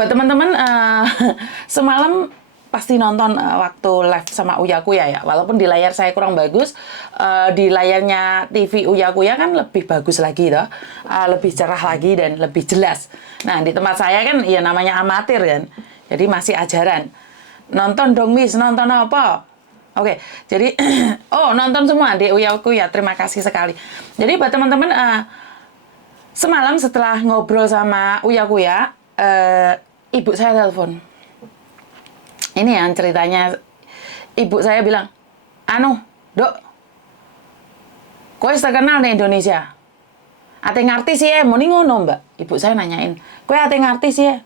buat teman-teman semalam pasti nonton waktu live sama Uya Kuya ya. Walaupun di layar saya kurang bagus, di layarnya TV Uya Kuya kan lebih bagus lagi toh. Lebih cerah lagi dan lebih jelas. Nah, di tempat saya kan ya namanya amatir kan. Jadi masih ajaran. Nonton dong Miss, nonton apa? Oke, jadi oh nonton semua di Uya Kuya. Terima kasih sekali. Jadi buat teman-teman semalam setelah ngobrol sama Uya Kuya, ibu saya telepon. Ini yang ceritanya, ibu saya bilang, Dok, kowe terkenal di Indonesia. Ate ngartis ya, muni ngono mbak. Ibu saya nanyain, kowe ate ngartis ya?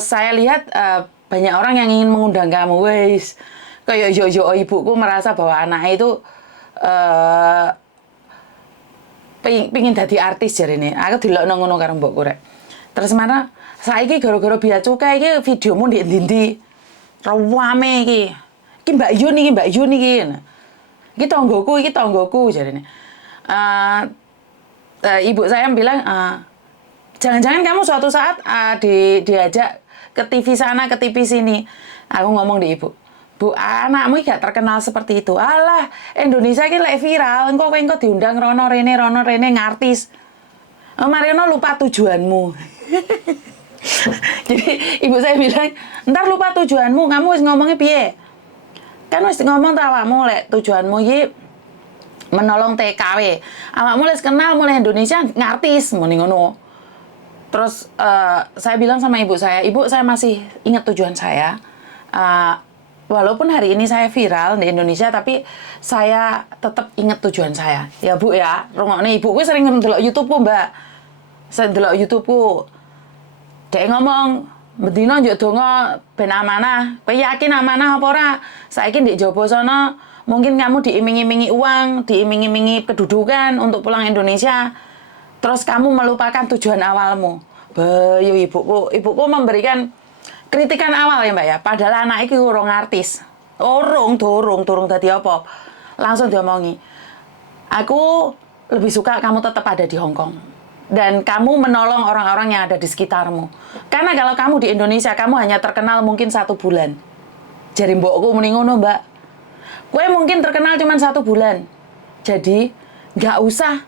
Saya lihat banyak orang yang ingin mengundang kamu, wes. Kayak yo ibuku merasa bahwa anaknya itu pingin jadi artis jadi ini. Aku dilokno ngono karo mbokku rek. Terus mana? Saiki gara-gara biaya cukai iki videomu ndek ndi-ndi. Rame iki. Iki Mbak Yun iki. Iki tanggoku jarine. Ibu saya bilang jangan-jangan kamu suatu saat diajak ke TV sana, ke TV sini. Aku ngomong di ibu. Bu, anakmu gak terkenal seperti itu. Alah, Indonesia ini lek viral. Engko diundang rono rene ngartis. Mariono lupa tujuanmu. Jadi ibu saya bilang, ntar lupa tujuanmu, kamu wis ngomongnya piye? Kan wis ngomong ta awakmu lek tujuanmu iki menolong TKW. Awakmu wis kenal mulai Indonesia ngartis muni ngono. Terus saya bilang sama ibu saya masih ingat tujuan saya. Walaupun hari ini saya viral di Indonesia, tapi saya tetap ingat tujuan saya. Ya Bu ya, rungokne ibuku sering ndelok YouTube-ku, Mbak. Saya ndelok YouTube-ku. Dek ngomong, bedino njuk donga ben amanah. Kowe yakin amanah apa ora? Saiki ndek jaba sono, mungkin kamu diiming-imingi uang, diiming-imingi kedudukan untuk pulang Indonesia. Terus kamu melupakan tujuan awalmu. Bayu ibuku memberikan kritikan awal ya Mbak ya, padahal anak iki urung artis. Durung dadi apa. Langsung diomongi. Aku lebih suka kamu tetap ada di Hong Kong. Dan kamu menolong orang-orang yang ada di sekitarmu. Karena kalau kamu di Indonesia, kamu hanya terkenal mungkin 1 bulan. Jari mbokku muni ngono, Mbak. Kue mungkin terkenal cuma 1 bulan. Jadi, nggak usah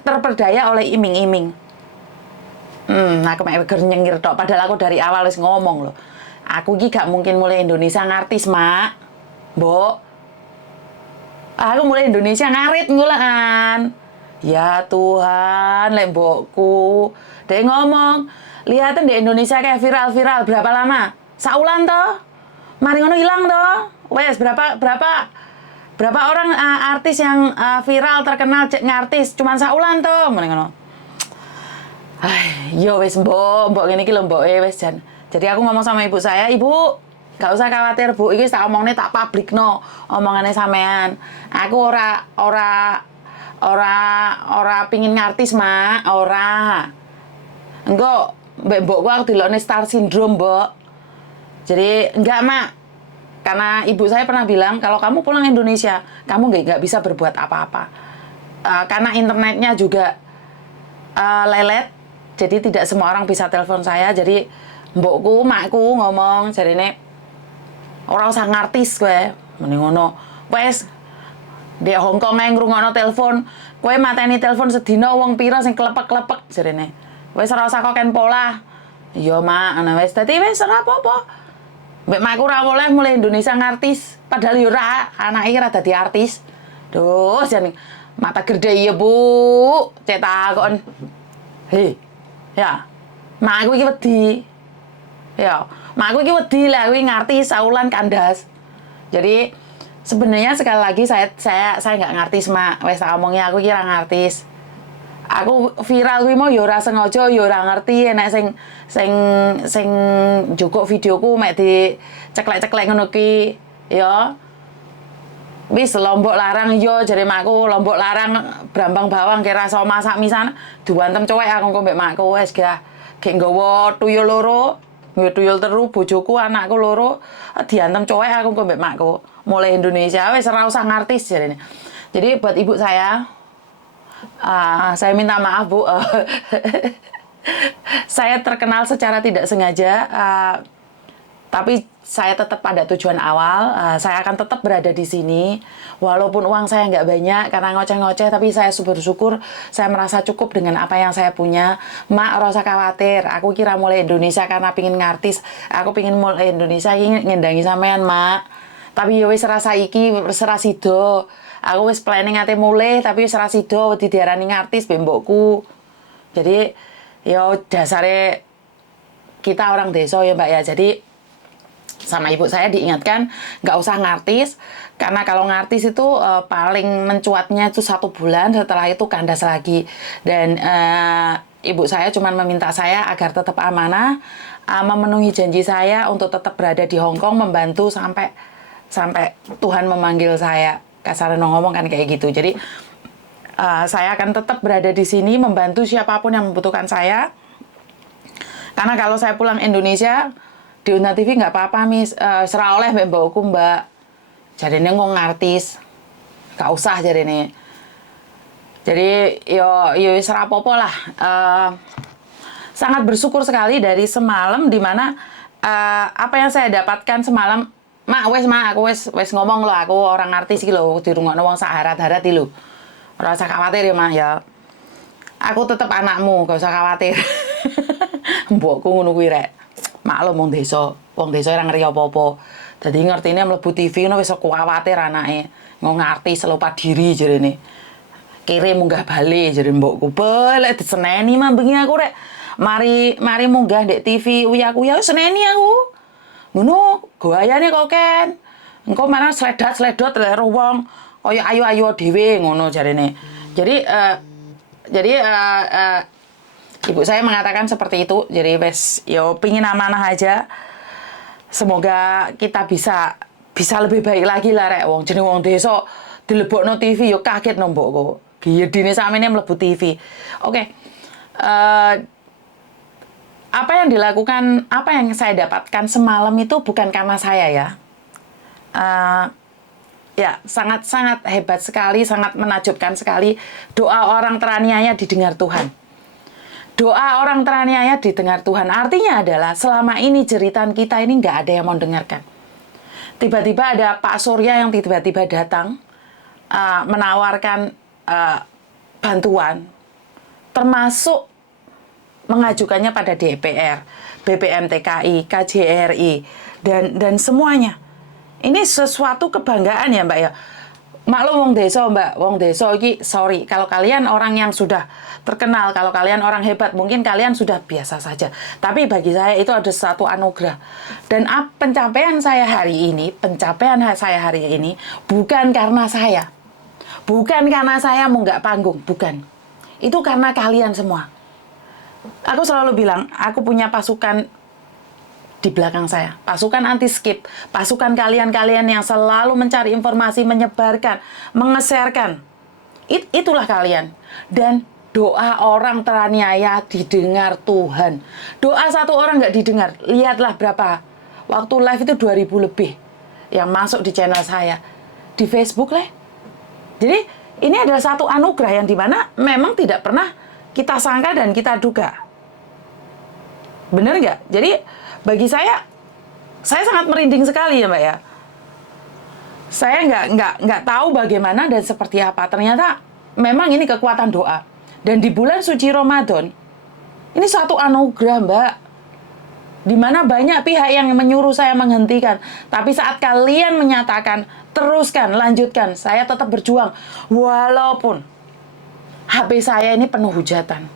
terperdaya oleh iming-iming. Aku mek nyengir tok, padahal aku dari awal wis ngomong loh. Aku iki gak mungkin mulai Indonesia ngartis, Mak. Mbok. Aku mulai Indonesia ngarit ngulaan. Ya Tuhan, lek mbokku. Dek ngomong, lihatin di Indonesia kayak viral-viral berapa lama? Saulan toh? Mari ngono hilang toh? Wes berapa orang artis yang viral terkenal ngartis cuman saulan toh? Mari ngono. Yo wes mbok ngene iki lho mbok wes jan. Jadi aku ngomong sama ibu saya, Ibu, gak usah khawatir Bu, iki tak omongne tak publikno omongane sampean. Aku ora pingin ngartis, Mak, ora. Engko mbokku aku dilokne star syndrome, Mbok. Jadi enggak, Mak. Karena ibu saya pernah bilang kalau kamu pulang Indonesia, kamu nggak bisa berbuat apa-apa. Karena internetnya juga lelet, jadi tidak semua orang bisa telepon saya. Jadi mbokku, makku ngomong, jarine ora usah ngartis kowe. Mending ngono. Wes di Hong Kong ae ngrungokno telepon, kowe mateni telepon sedina wong pira sing klepek-klepek jarine. Wes ora usah kok ken pola. Iya, Mak, ana wes dadi wes ora apa-apa. Mbek makku ora oleh mulai Indonesia ngartis, padahal yo ora, anake ora dadi artis. Duh, jan mata gede ya, Bu. Cek takon. Hei. Ya. Makku iki wedi. Ya, makku iki wedi lah kuwi ngartis saulan kandas. Jadi sebenarnya sekali lagi saya nggak ngartis, Mak. Wes tak omongi aku kira ngartis. Aku viral kuwi mau ya ora sengaja, ya ora ngerti enek sing njukuk videoku mek diceklek-ceklek ngono ki, ya. Wis lombok larang yo jare makku, lombok larang brambang bawang kira iso masak misan, diwantem cuek aku kok mbek makku wis gak nggawa tuyul loro, tuyul teru bojoku, anakku loro, diantem cuek aku kok mbek makku. Mulai Indonesia wis ora usah ngartis jarene. Jadi buat ibu saya minta maaf Bu, Saya terkenal secara tidak sengaja, tapi saya tetap pada tujuan awal. Saya akan tetap berada di sini, walaupun uang saya nggak banyak karena ngoceh-ngoceh, tapi saya bersyukur, saya merasa cukup dengan apa yang saya punya. Mak, rasa khawatir, aku kira mulai Indonesia karena pingin ngartis, aku pingin mulai Indonesia ingin ngendangi sampean, Mak. Tapi ya wis rasa iki, serasido. Aku wis planning ate mulai, tapi wis serasido diarani ngartis bembokku. Jadi, yo dasare kita orang desa ya Mbak ya. Jadi sama ibu saya diingatkan nggak usah ngartis, karena kalau ngartis itu paling mencuatnya itu 1 bulan, setelah itu kandas lagi. Dan ibu saya cuma meminta saya agar tetap amanah, memenuhi janji saya untuk tetap berada di Hong Kong, membantu sampai Tuhan memanggil saya. Kasarnya ngomong kan kayak gitu. Jadi saya akan tetap berada di sini membantu siapapun yang membutuhkan saya. Karena kalau saya pulang Indonesia, diundang TV nggak apa-apa, Miss. Serah oleh mbak mbakku, Mbak. Jadi ini ngomong artis. Nggak usah jadi ini. Jadi, yo serah popo lah. Sangat bersyukur sekali dari semalam, dimana apa yang saya dapatkan semalam. Mak, aku wes ngomong loh, aku orang artis gitu loh, di rumah wong saharat-harat loh. Rasa khawatir ya, Mak ya. Aku tetap anakmu, gak usah khawatir. Mbokku ngono kuwi rek. Maklum wong desa ora ngerti apa-apa. Dadi ngertine mlebu TV ngono wis kuwatir anake. Ngomong artis lupa diri jarene. Kire munggah bali jare mbokku. Belek diseneni mah bengi aku rek. Mari munggah ndek TV uya-uya seneni aku. Ngono, gayane kok Ken. Engko marang sledot lek wong kaya ayu-ayu dhewe ngono jarene. Jadi ibu saya mengatakan seperti itu. Jadi wes yo pingin amanah aja. Semoga kita bisa lebih baik lagi lah rek wong jeneng wong desa dilebokno TV yo kaget no mbokku. Giyedine samene mlebu TV. Oke. Apa yang dilakukan, apa yang saya dapatkan semalam itu bukan karena saya ya. Ya, sangat-sangat hebat sekali, sangat menakjubkan sekali. Doa orang teraniaya didengar Tuhan. Doa orang teraniaya didengar Tuhan. Artinya adalah selama ini jeritan kita ini nggak ada yang mau dengarkan. Tiba-tiba ada Pak Surya yang tiba-tiba datang menawarkan bantuan, termasuk mengajukannya pada DPR, BPM TKI, KJRI, dan semuanya. Ini sesuatu kebanggaan ya Mbak ya. Maklum wong desa Mbak, wong desa iki sorry, kalau kalian orang yang sudah terkenal, kalau kalian orang hebat, mungkin kalian sudah biasa saja. Tapi bagi saya itu ada satu anugerah. Dan pencapaian saya hari ini bukan karena saya. Bukan karena saya mau nggak panggung, bukan. Itu karena kalian semua. Aku selalu bilang, aku punya pasukan di belakang saya, pasukan anti-skip, pasukan kalian-kalian yang selalu mencari informasi, menyebarkan, mengeserkan. Itulah kalian. Dan doa orang teraniaya didengar Tuhan. Doa satu orang nggak didengar. Lihatlah berapa. Waktu live itu 2000 lebih yang masuk di channel saya. Di Facebook lah. Jadi ini adalah satu anugerah yang dimana memang tidak pernah kita sangka dan kita duga. Bener nggak? Jadi bagi saya sangat merinding sekali ya Mbak ya. Saya nggak tahu bagaimana dan seperti apa. Ternyata memang ini kekuatan doa. Dan di bulan suci Ramadan, ini satu anugerah Mbak. Di mana banyak pihak yang menyuruh saya menghentikan. Tapi saat kalian menyatakan, teruskan, lanjutkan, saya tetap berjuang. Walaupun HP saya ini penuh hujatan.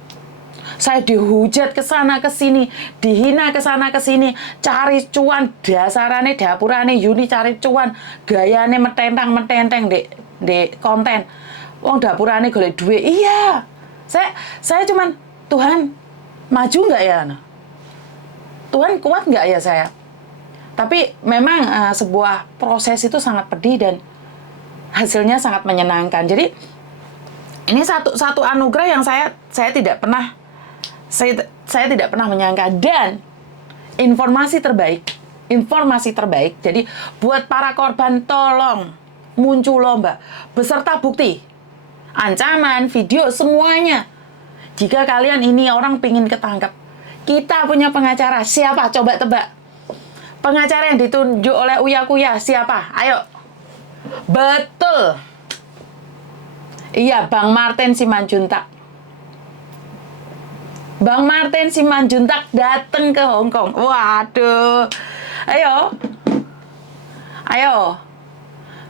Saya dihujat ke sana ke sini, dihina ke sana ke sini, cari cuan, dasarane dapurane Yuni cari cuan, gayane metentang-metenteng di konten. Wong dapurane golek duit. Iya. Saya cuman Tuhan maju nggak ya? Tuhan kuat nggak ya saya? Tapi memang sebuah proses itu sangat pedih dan hasilnya sangat menyenangkan. Jadi ini satu anugerah yang saya tidak pernah menyangka. Dan informasi terbaik. Jadi buat para korban tolong muncul Mbak beserta bukti, ancaman, video semuanya. Jika kalian ini orang pingin ketangkep, kita punya pengacara. Siapa? Coba tebak. Pengacara yang ditunjuk oleh Uya Kuya siapa? Ayo. Betul. Iya, Bang Martin Simanjuntak. Bang Martin Simanjuntak datang ke Hong Kong. Waduh. Ayo. Ayo.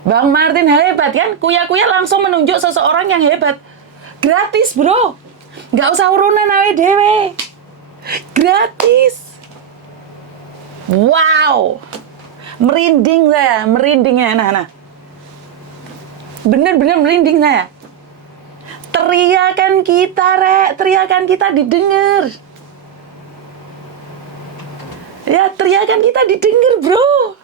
Bang Martin hebat kan? Kuya-kuya langsung menunjuk seseorang yang hebat. Gratis, bro. Nggak usah urunan awe dewe. Gratis. Wow. Merinding saya. Merinding ya, nah. Bener-bener merinding saya. Teriakan kita, Rek. Teriakan kita didengar. Ya, teriakan kita didengar, bro.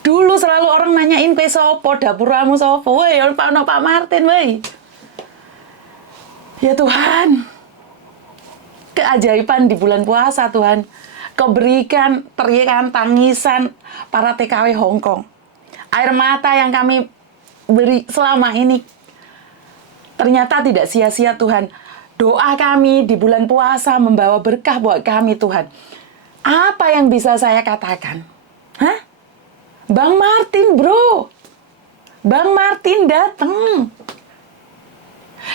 Dulu selalu orang nanyain pe sopo, dapuramu sopo. Woi, Pak Martin, woi. Ya Tuhan. Keajaiban di bulan puasa, Tuhan. Kau berikan teriakan, tangisan para TKW Hong Kong. Air mata yang kami beri selama ini ternyata tidak sia-sia, Tuhan. Doa kami di bulan puasa membawa berkah buat kami, Tuhan. Apa yang bisa saya katakan? Hah? Bang Martin, bro. Bang Martin datang.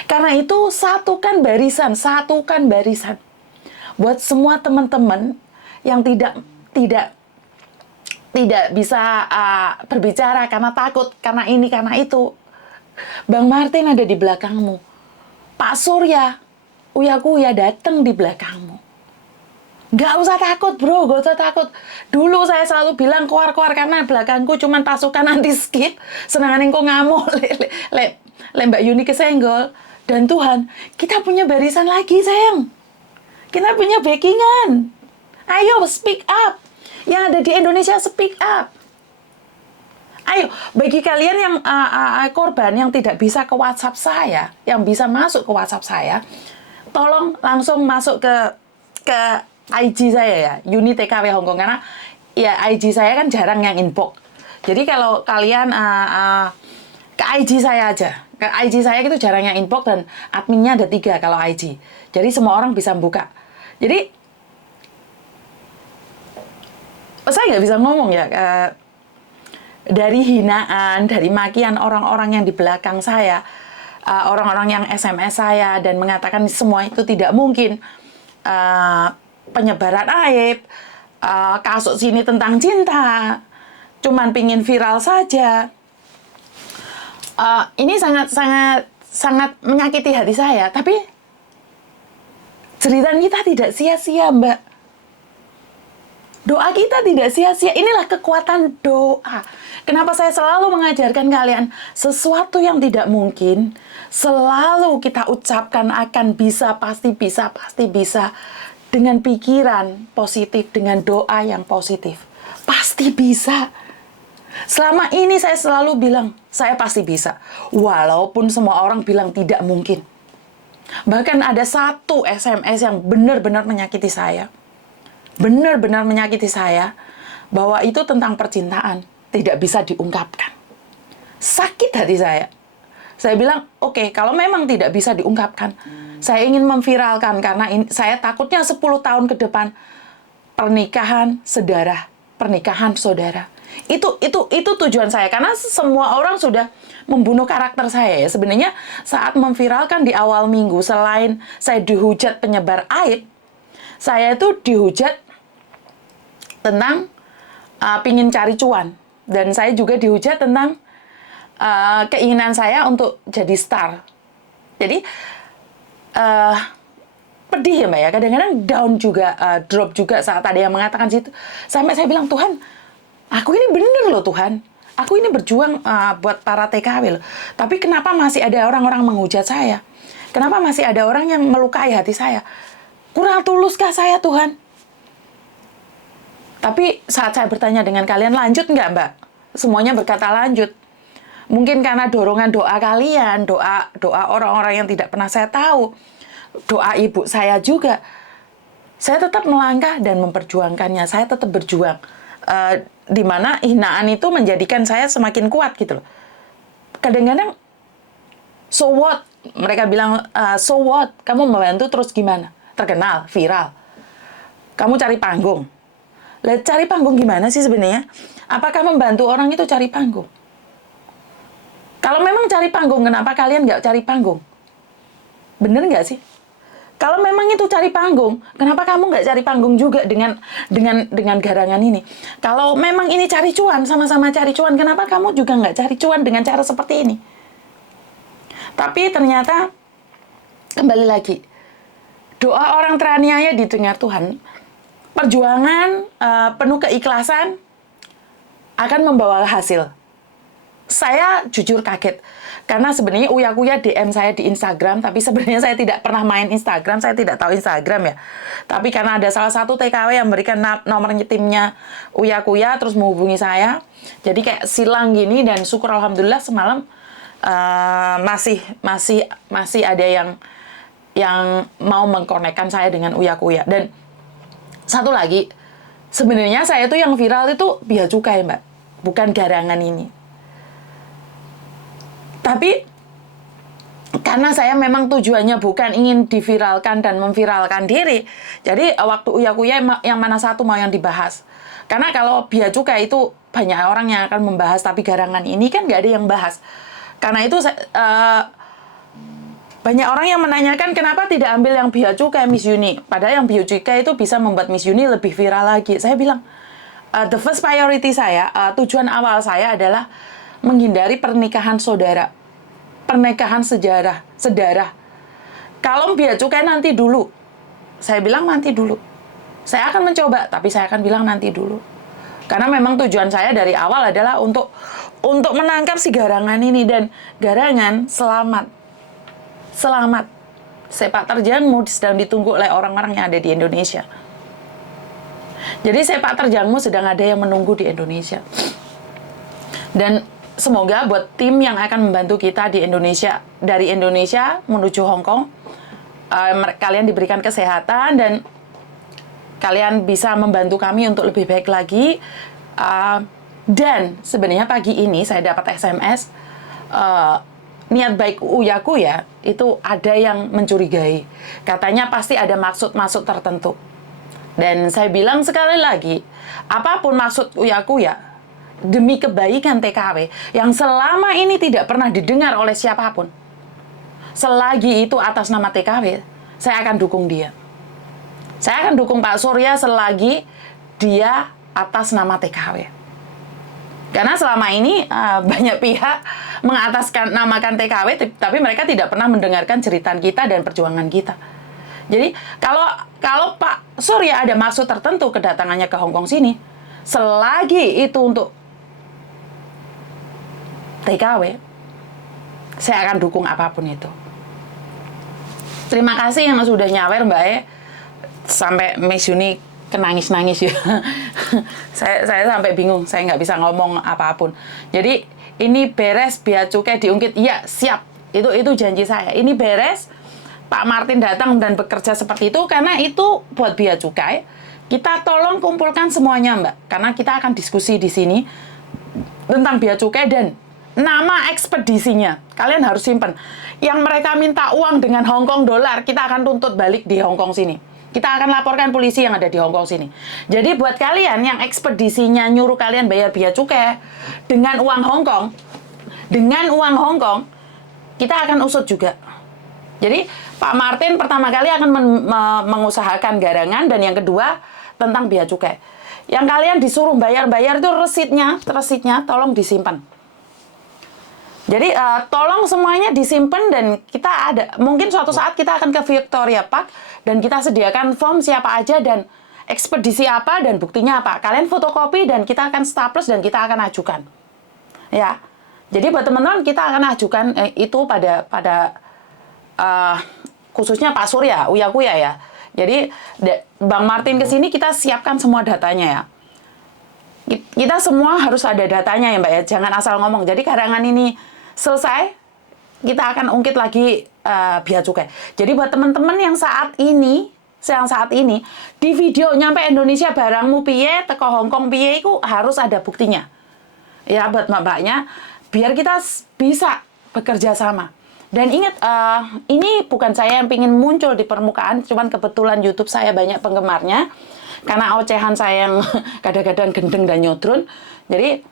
Karena itu satukan barisan. Buat semua teman-teman yang tidak bisa berbicara karena takut, karena ini, karena itu. Bang Martin ada di belakangmu. Pak Surya, Uya Kuya datang di belakangmu. Gak usah takut, bro, gak usah takut. Dulu saya selalu bilang keluar-keluar karena belakangku cuman pasukan anti skip. Senangan engkau ngamuk, le Mbak Yuni kesenggol. Dan Tuhan, kita punya barisan lagi, sayang. Kita punya backingan. Ayo, speak up. Yang ada di Indonesia, speak up. Ayo, bagi kalian yang korban yang tidak bisa ke WhatsApp saya, yang bisa masuk ke WhatsApp saya, tolong langsung masuk ke IG saya ya, Yuni TKW Hong Kong, karena ya IG saya kan jarang yang inbox. Jadi kalau kalian ke IG saya aja, ke IG saya itu jarang yang inbox dan adminnya ada 3 kalau IG. Jadi semua orang bisa buka. Jadi saya nggak bisa ngomong ya. Dari hinaan, dari makian orang-orang yang di belakang saya, orang-orang yang SMS saya dan mengatakan semua itu tidak mungkin, penyebaran aib, kasus ini tentang cinta, cuman pingin viral saja. Ini sangat menyakiti hati saya, tapi cerita kita tidak sia-sia, Mbak. Doa kita tidak sia-sia. Inilah kekuatan doa. Kenapa saya selalu mengajarkan kalian sesuatu yang tidak mungkin, selalu kita ucapkan akan bisa, pasti bisa, pasti bisa. Dengan pikiran positif, dengan doa yang positif. Pasti bisa. Selama ini saya selalu bilang, saya pasti bisa. Walaupun semua orang bilang tidak mungkin. Bahkan ada satu SMS yang benar-benar menyakiti saya. Benar-benar menyakiti saya, bahwa itu tentang percintaan, tidak bisa diungkapkan. Sakit hati saya. Saya bilang, oke, kalau memang tidak bisa diungkapkan, saya ingin memviralkan, karena saya takutnya 10 tahun ke depan, pernikahan saudara. Itu tujuan saya, karena semua orang sudah membunuh karakter saya ya. Sebenarnya saat memviralkan di awal minggu, selain saya dihujat penyebar aib, saya itu dihujat tentang pingin cari cuan. Dan saya juga dihujat tentang keinginan saya untuk jadi star. Jadi, pedih ya Mbak ya. Kadang-kadang down juga, drop juga saat ada yang mengatakan situ. Sampai saya bilang, Tuhan, aku ini bener loh Tuhan. Aku ini berjuang buat para TKW loh. Tapi kenapa masih ada orang-orang menghujat saya? Kenapa masih ada orang yang melukai hati saya? Kurang tuluskah saya Tuhan? Tapi saat saya bertanya dengan kalian, lanjut nggak Mbak? Semuanya berkata lanjut. Mungkin karena dorongan doa kalian, doa orang-orang yang tidak pernah saya tahu, doa ibu saya juga. Saya tetap melangkah dan memperjuangkannya. Saya tetap berjuang. Di mana hinaan itu menjadikan saya semakin kuat gitu loh. Kadang-kadang, so what? mereka bilang, so what? Kamu membantu terus gimana? Terkenal, viral. Kamu cari panggung. Lah, cari panggung gimana sih sebenarnya? Apakah membantu orang itu cari panggung? Kalau memang cari panggung, kenapa kalian nggak cari panggung? Bener nggak sih? Kalau memang itu cari panggung, kenapa kamu nggak cari panggung juga dengan garangan ini? Kalau memang ini cari cuan, sama-sama cari cuan, kenapa kamu juga nggak cari cuan dengan cara seperti ini? Tapi ternyata, kembali lagi, doa orang teraniaya didengar Tuhan. Perjuangan penuh keikhlasan akan membawa hasil. Saya jujur kaget. Karena sebenarnya Uya-Kuya DM saya di Instagram, tapi sebenarnya saya tidak pernah main Instagram, saya tidak tahu Instagram ya. Tapi karena ada salah satu TKW yang memberikan nomor timnya Uya-Kuya, terus menghubungi saya. Jadi kayak silang gini, dan syukur alhamdulillah semalam masih ada yang mau mengkonekkan saya dengan Uya-Kuya. Dan satu lagi, sebenarnya saya itu yang viral itu bea cukai, Mbak, bukan garangan ini. Tapi karena saya memang tujuannya bukan ingin diviralkan dan memviralkan diri, jadi waktu Uya-Kuya yang mana satu mau yang dibahas. Karena kalau bea cukai itu banyak orang yang akan membahas, tapi garangan ini kan nggak ada yang bahas. Karena itu banyak orang yang menanyakan kenapa tidak ambil yang bea cukai Miss Uni, padahal yang bea cukai itu bisa membuat Miss Uni lebih viral lagi. Saya bilang, the first priority saya, tujuan awal saya adalah menghindari pernikahan saudara, pernikahan sedarah. Kalau bea cukai nanti dulu, saya bilang nanti dulu. Saya akan mencoba, tapi saya akan bilang nanti dulu. Karena memang tujuan saya dari awal adalah untuk menangkap si garangan ini, dan garangan selamat. Sepak terjangmu sedang ditunggu oleh orang-orang yang ada di Indonesia. Jadi sepak terjangmu sedang ada yang menunggu di Indonesia. Dan semoga buat tim yang akan membantu kita di Indonesia, dari Indonesia menuju Hong Kong, kalian diberikan kesehatan dan kalian bisa membantu kami untuk lebih baik lagi. Dan sebenarnya pagi ini saya dapat SMS, niat baik Uya-Kuya itu ada yang mencurigai. Katanya pasti ada maksud-maksud tertentu. Dan saya bilang sekali lagi, apapun maksud Uya-Kuya, demi kebaikan TKW yang selama ini tidak pernah didengar oleh siapapun, selagi itu atas nama TKW, saya akan dukung dia. Saya akan dukung Pak Surya selagi dia atas nama TKW. Karena selama ini banyak pihak mengatasnamakan TKW, tapi mereka tidak pernah mendengarkan cerita kita dan perjuangan kita. Jadi kalau Pak Surya ada maksud tertentu kedatangannya ke Hong Kong sini, selagi itu untuk TKW, saya akan dukung apapun itu. Terima kasih yang sudah nyawer, Mbak E. Sampai Miss Uni nangis-nangis ya. saya sampai bingung, saya nggak bisa ngomong apapun. Jadi ini beres, bea cukai diungkit. Iya, siap. Itu janji saya. Ini beres. Pak Martin datang dan bekerja seperti itu karena itu buat bea cukai. Kita tolong kumpulkan semuanya, Mbak. Karena kita akan diskusi di sini tentang bea cukai dan nama ekspedisinya. Kalian harus simpen. Yang mereka minta uang dengan Hong Kong dolar, kita akan tuntut balik di Hong Kong sini. Kita akan laporkan polisi yang ada di Hong Kong sini. Jadi buat kalian yang ekspedisinya nyuruh kalian bayar bea cukai dengan uang Hong Kong, kita akan usut juga. Jadi Pak Martin pertama kali akan mengusahakan garangan, dan yang kedua tentang bea cukai. Yang kalian disuruh bayar itu resitnya tolong disimpan. Jadi tolong semuanya disimpan, dan kita mungkin suatu saat kita akan ke Victoria Park dan kita sediakan form siapa aja dan ekspedisi apa dan buktinya apa. Kalian fotokopi dan kita akan staples dan kita akan ajukan. Ya. Jadi buat teman-teman kita akan ajukan itu pada khususnya Pak Surya, Uya-Kuya ya. Jadi Bang Martin ke sini kita siapkan semua datanya ya. Kita semua harus ada datanya ya, Mbak ya. Jangan asal ngomong. Jadi garangan ini selesai, kita akan ungkit lagi bea cukai. Jadi buat teman-teman yang saat ini di video nyampe Indonesia barangmu piye, teko Hong Kong piye, itu harus ada buktinya. Ya buat mbak-mbaknya, biar kita bisa bekerja sama. Dan ingat, ini bukan saya yang ingin muncul di permukaan, cuman kebetulan YouTube saya banyak penggemarnya, karena ocehan saya yang kadang-kadang gendeng dan nyodron. Jadi,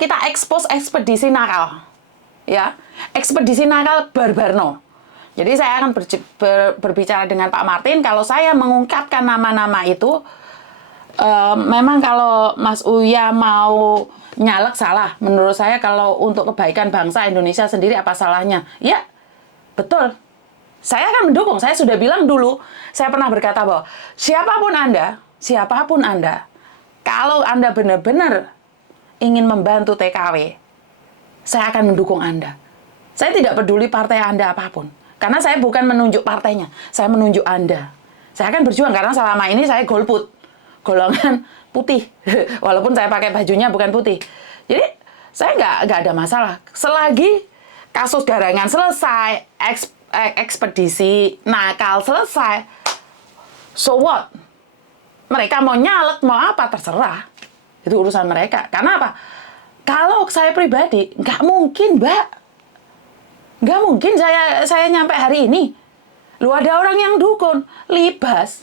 kita expose ekspedisi nakal. Ya, ekspedisi nakal Barbarno. Jadi saya akan berbicara dengan Pak Martin, kalau saya mengungkapkan nama-nama itu, memang kalau Mas Uya mau nyalek salah. Menurut saya kalau untuk kebaikan bangsa Indonesia sendiri apa salahnya? Ya, betul. Saya akan mendukung. Saya sudah bilang dulu, saya pernah berkata bahwa siapapun Anda, kalau Anda benar-benar ingin membantu TKW, saya akan mendukung Anda. Saya tidak peduli partai Anda apapun. Karena saya bukan menunjuk partainya, saya menunjuk Anda. Saya akan berjuang karena selama ini saya golput. Golongan putih, walaupun saya pakai bajunya bukan putih. Jadi saya nggak ada masalah. Selagi kasus Garangan selesai, ekspedisi nakal selesai, so what? Mereka mau nyalek, mau apa, terserah. Itu urusan mereka. Karena apa? Kalau saya pribadi, nggak mungkin, Mbak. Nggak mungkin saya nyampe hari ini. Lu ada orang yang dukun, libas.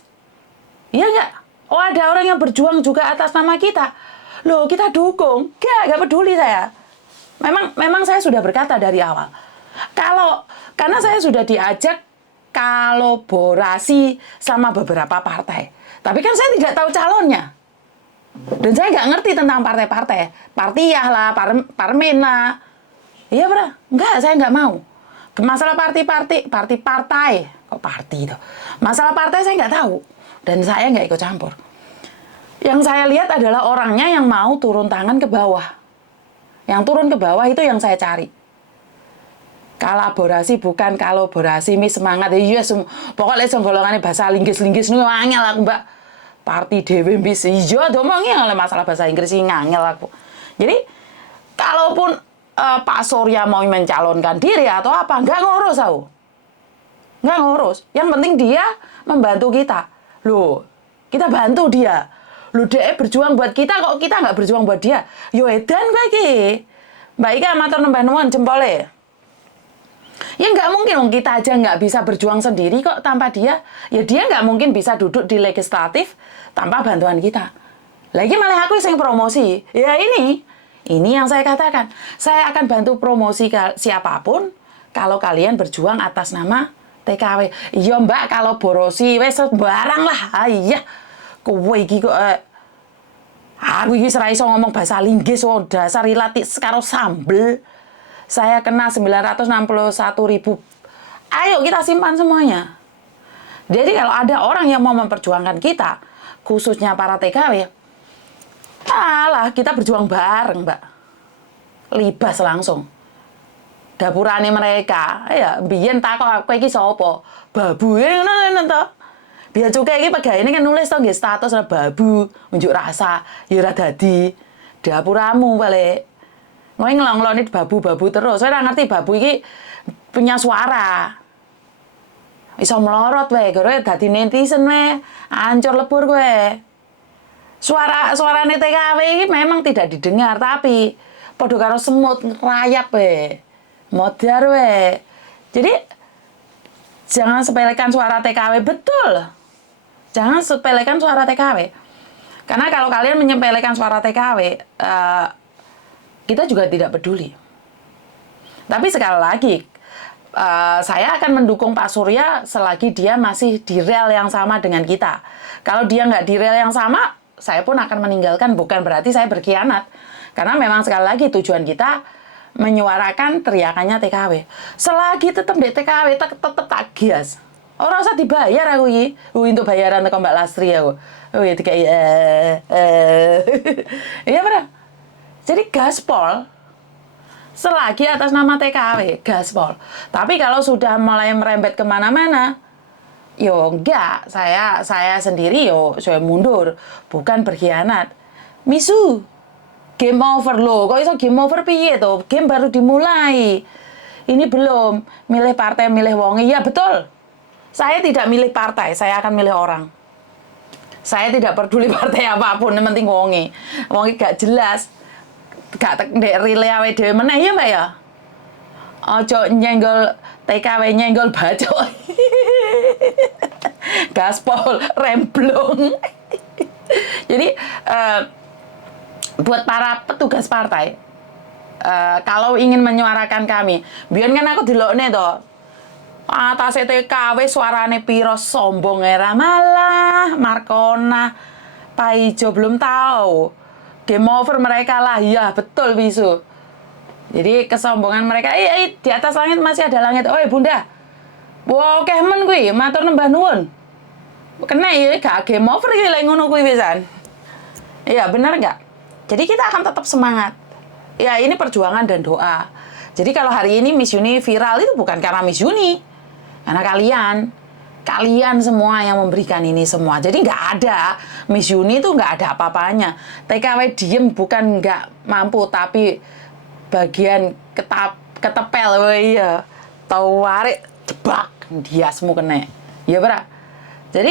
Iya nggak? Oh, ada orang yang berjuang juga atas nama kita. Loh, kita dukung. Nggak peduli saya. Memang saya sudah berkata dari awal. Karena saya sudah diajak kolaborasi sama beberapa partai. Tapi kan saya tidak tahu calonnya. Dan saya nggak ngerti tentang partai-partai. Partiyah lah, Parmen lah. Iya, Bro. Nggak, saya nggak mau. Masalah partai. Kok partai itu? Masalah partai saya nggak tahu. Dan saya nggak ikut campur. Yang saya lihat adalah orangnya yang mau turun tangan ke bawah. Yang turun ke bawah itu yang saya cari. Kolaborasi bukan kolaborasi, semangat. Yes, pokoknya golongannya bahasa linggis-linggis ini angel aku, Mbak. Parti dewe bis. Iya, domongnya oleh masalah bahasa Inggris ini angel aku. Jadi, kalaupun Pak Surya mau mencalonkan diri atau apa, nggak ngurus aku. Nggak ngurus. Yang penting dia membantu kita. Loh, kita bantu dia. Loh, dia berjuang buat kita, kok kita nggak berjuang buat dia? Yo edan bagi. Mbak Ika matur nembah nuwun jempole. Ya nggak mungkin, kita aja nggak bisa berjuang sendiri kok tanpa dia. Ya dia nggak mungkin bisa duduk di legislatif tanpa bantuan kita. Lagi malah aku yang promosi. Ya ini yang saya katakan. Saya akan bantu promosi siapapun kalau kalian berjuang atas nama TKW. Iya Mbak, kalau borosi wes barang lah. Iya. Kowe iki kok aku iki ora iso ngomong bahasa linggis, dasar ilatik karo sambel. Saya kena 961.000. Ayo kita simpan semuanya. Jadi kalau ada orang yang mau memperjuangkan kita, khususnya para TKW, kita berjuang bareng, Mbak. Libas langsung. Dapurane mereka, ya biyen takok kowe iki sapa? Babu ngono to. Biar cukai iki pegawai kan nulis to nggih status babu, unjuk rasa, ya ora dadi. Dapuramu balik. Kowe ngelong-ngeloni babu-babu terus. Saya ora ngerti babu iki punya suara. Iso melorot wae, kowe dadi netizen wae, ancur lebur kowe. Suarane TKW ini memang tidak didengar, tapi padha karo semut ngerayap wae. Modar wae. Jadi jangan sepelekan suara TKW, betul. Jangan sepelekan suara TKW. Karena kalau kalian menyepelekan suara TKW, kita juga tidak peduli. Tapi sekali lagi, saya akan mendukung Pak Surya selagi dia masih di rel yang sama dengan kita. Kalau dia nggak di rel yang sama, saya pun akan meninggalkan. Bukan berarti saya berkhianat. Karena memang sekali lagi tujuan kita menyuarakan teriakannya TKW. Selagi tetap di TKW, tetap tak gias. Orang usah dibayar aku ini. Untuk bayaran ke Mbak Lastri aku. Ya kayak iya benar. Jadi gaspol. Selagi atas nama TKW, gaspol. Tapi kalau sudah mulai merembet kemana-mana, yo enggak. Saya sendiri saya mundur. Bukan berkhianat. Misu. Game over loh. Kok iso game over piye tuh? Game baru dimulai. Ini belum. Milih partai, milih wong. Iya betul. Saya tidak milih partai, saya akan milih orang. Saya tidak peduli partai apapun, yang penting wongi gak jelas. Gak ndek rile awe dhewe meneh ya Mbak ya. ojo nyenggol TKW, nyenggol bacok. Gaspol, remblong. Jadi buat para petugas partai, kalau ingin menyuarakan kami, biar kan aku dilokne toh. Atas TKW suarane piro sombong era malah Markona Pak Ijo belum tahu game over mereka lah, ya betul Bisu. Jadi kesombongan mereka, di atas langit masih ada langit. Oh bunda, wow kemen kuwi matur nembah nuwun. Kena ya gak game over ya lek ngono kuwi pisan. Iya benar nggak? Jadi kita akan tetap semangat. Ya ini perjuangan dan doa. Jadi kalau hari ini Miss Yuni viral itu bukan karena Miss Yuni, karena kalian semua yang memberikan ini semua. Jadi nggak ada Miss Yuni itu nggak ada apa-apanya. TKW diem bukan nggak mampu, tapi bagian ketepel, iya, tahu warik jebak dia semua kena, ya berak. Jadi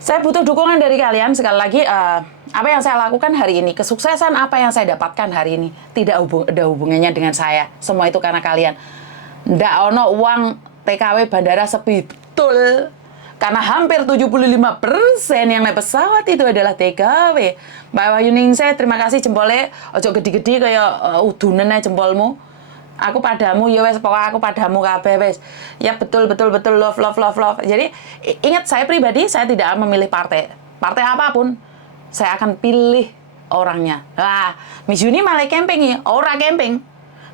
saya butuh dukungan dari kalian. Sekali lagi, apa yang saya lakukan hari ini, kesuksesan apa yang saya dapatkan hari ini, tidak ada hubungannya dengan saya. Semua itu karena kalian. Nggak ono uang TKW bandara sepi, betul. Karena hampir 75% yang naik pesawat itu adalah TKW. Mbak Wahyuningsih, terima kasih jempolnya. Ojo gede-gede kayak udunan aja jempolmu. Aku padamu, ya wes, pokoknya aku padamu kabeh wes. Ya betul, love. Jadi ingat, saya pribadi, saya tidak akan memilih partai apapun. Saya akan pilih orangnya. Lah, Miss Yuni malah camping ya, ora camping.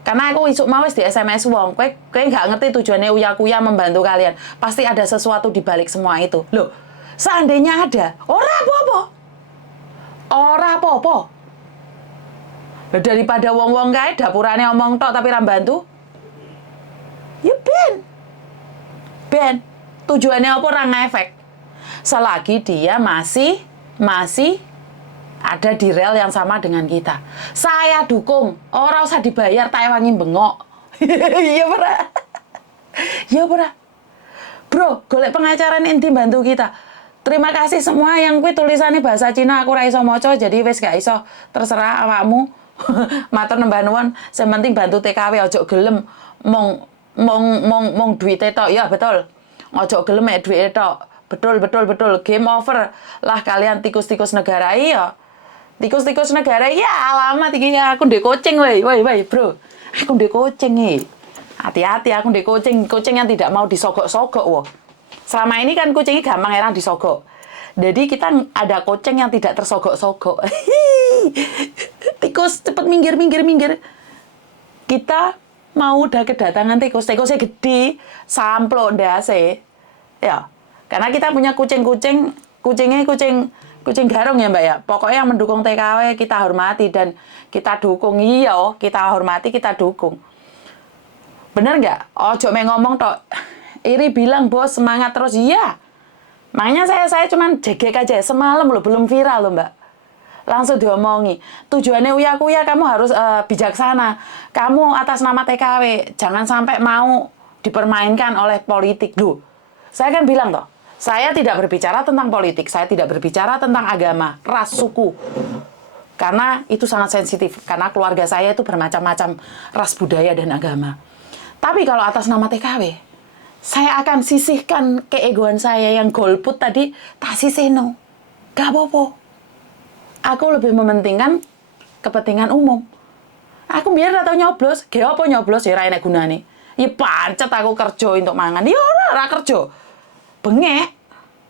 Karena aku isuk mau di SMS wong, kowe nggak ngerti tujuannya uya-kuya membantu kalian. Pasti ada sesuatu di balik semua itu. Loh, seandainya ada, ora apa-apa. Daripada wong-wong kae dapurane omong tok tapi ra bantu. Ya ben. Tujuannya apa ora ngefek. Selagi dia masih ada di rel yang sama dengan kita. Saya dukung. Ora usah dibayar, tak wangi bengok. Iya berat. Bro, golek pengacara inti bantu kita. Terima kasih semua yang kuwi tulisannya bahasa Cina aku ra iso maca, jadi wis gak iso, terserah awakmu. Matur nembah nuwun, sing penting bantu TKW, ojo gelem mong duwite tok. Ya betul. Ojo gelem mek duwite tok. Betul. Game over lah kalian tikus-tikus negara. Iya. Tikus-tikus negara, ya alamat iki aku ndek kucing woi bro. Aku ndek kucing iki. Hati-hati, aku ndek kucing yang tidak mau disogok-sogok woh. Selama ini kan kucingnya gampang erang disogok. Jadi kita ada kucing yang tidak tersogok-sogok. Tikus cepet minggir. Kita mau udah kedatangan tikusnya gede, samplok ndase. Ya. Karena kita punya kucingnya kucing garong ya Mbak ya. Pokoknya yang mendukung TKW kita hormati dan kita dukung. Iya, kita hormati, kita dukung. Bener nggak? Ojo ngomong tok. Iri bilang bos semangat terus. Iya. Makanya saya cuman jegek aja. Semalam loh belum viral loh Mbak. Langsung diomongi. Tujuannya uya-kuya kamu harus bijaksana. Kamu atas nama TKW jangan sampai mau dipermainkan oleh politik. Duh. Saya kan bilang toh. Saya tidak berbicara tentang politik, saya tidak berbicara tentang agama, ras, suku. Karena itu sangat sensitif, karena keluarga saya itu bermacam-macam ras, budaya, dan agama. Tapi kalau atas nama TKW, saya akan sisihkan keegoan saya yang golput tadi, tak sisihno. Gak apa-apa. Aku lebih mementingkan kepentingan umum. Aku biar atau nyoblos, gak apa nyoblos, ya enak gunane. Ya pancet aku kerja untuk mangan, ya ora kerja. Bengek,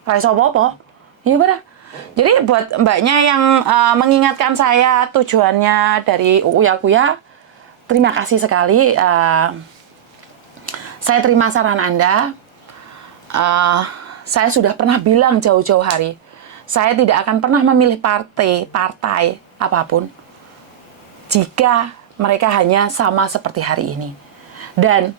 ra iso apa-apa. Iya bener. Jadi buat mbaknya yang mengingatkan saya tujuannya dari Uya-Kuya, terima kasih sekali. Saya terima saran Anda. Saya sudah pernah bilang jauh-jauh hari, saya tidak akan pernah memilih partai apapun jika mereka hanya sama seperti hari ini. Dan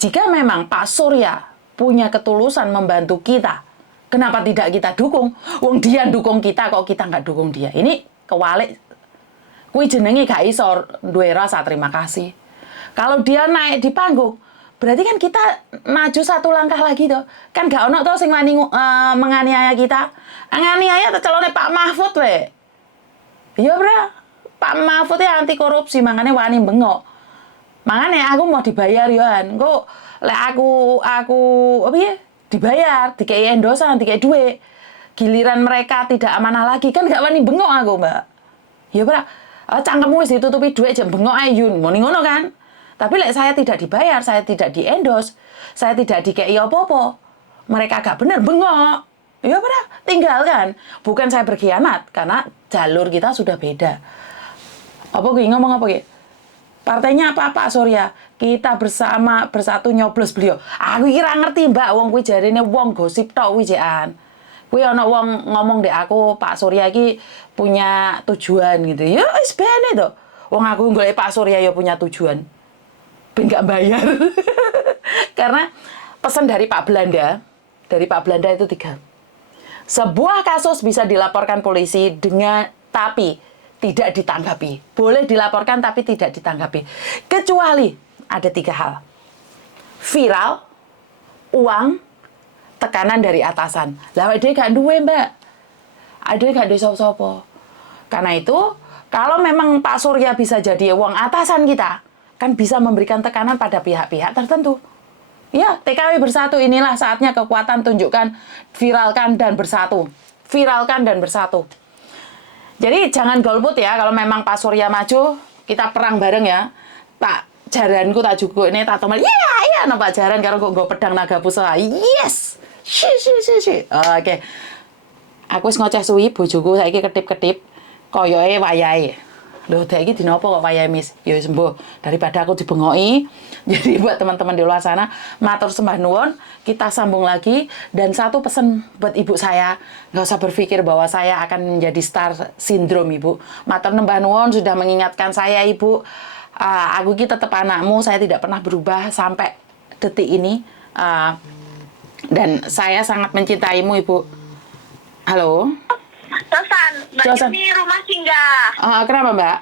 jika memang Pak Surya punya ketulusan membantu kita, kenapa tidak kita dukung? Wong dia dukung kita, kok kita nggak dukung dia? Ini kewalik. Kui jenenge gak iso duwe rasa terima kasih. Kalau dia naik di panggung, berarti kan kita maju satu langkah lagi toh. Kan gak ono toh sing wani menganiaya kita. Nganiaya calone Pak Mahfud we. Iya, Bro. Pak Mahfud ya anti korupsi, makanya wani bengok. Makanya aku mau dibayar yoan. Engko lek aku apa ya? Dibayar, dikei endosan, dikei duit. Giliran mereka tidak amanah lagi kan gak wani bengok aku, Mbak. Ya ora, cangkemmu wis ditutupi duit jam bengok ayun, muni ngono kan. Tapi lek saya tidak dibayar, saya tidak diendos, saya tidak dikei apa-apa. Mereka gak bener bengok. Ya ora, tinggalkan. Bukan saya berkhianat karena jalur kita sudah beda. Apa gue ngomong apa gue? Partainya apa Pak Surya? Kita bersama bersatu nyoblos beliau. Aku kira ngerti Mbak, wong kuwi jarine wong gosip tok kuwi jekan. Kuwi ana wong ngomong dek aku Pak Surya iki punya tujuan gitu. Ya wis bene to. Wong aku golek Pak Surya ya punya tujuan. Ben gak bayar. Karena pesan dari Pak Belanda itu 3. Sebuah kasus bisa dilaporkan polisi tapi tidak ditanggapi. Boleh dilaporkan tapi tidak ditanggapi. Kecuali ada 3 hal. Viral, uang, tekanan dari atasan. Lah dia gak duwe, Mbak. Ada gak duwe sapa-sapa. Karena itu, kalau memang Pak Surya bisa jadi uang atasan kita, kan bisa memberikan tekanan pada pihak-pihak tertentu. Ya, TKW bersatu, inilah saatnya kekuatan tunjukkan, viralkan dan bersatu. Viralkan dan bersatu. Jadi jangan golput ya, kalau memang Pak Surya maju, kita perang bareng ya. Tak jaranku tak jukuk ini tak teman. Iya, no Pak Jaran karo kok pedang naga pusaka. Yes. Oke. Aku wis ngoceh suwi bojoku saiki ketip-ketip koyoke wayahe. Loh, dek iki dina apa kok wayahe Mis? Ya wis mbuh, daripada aku dibengoki. Jadi buat teman-teman di luar sana, matur sembah nuwun, kita sambung lagi. Dan satu pesan buat ibu saya, nggak usah berpikir bahwa saya akan menjadi star syndrome, Ibu. Matur sembah nuwun sudah mengingatkan saya, Ibu. Aku ini tetap anakmu, saya tidak pernah berubah sampai detik ini. Dan saya sangat mencintaimu, Ibu. Halo? Tosan, Mbak Yuni rumah singgah. Kenapa, Mbak?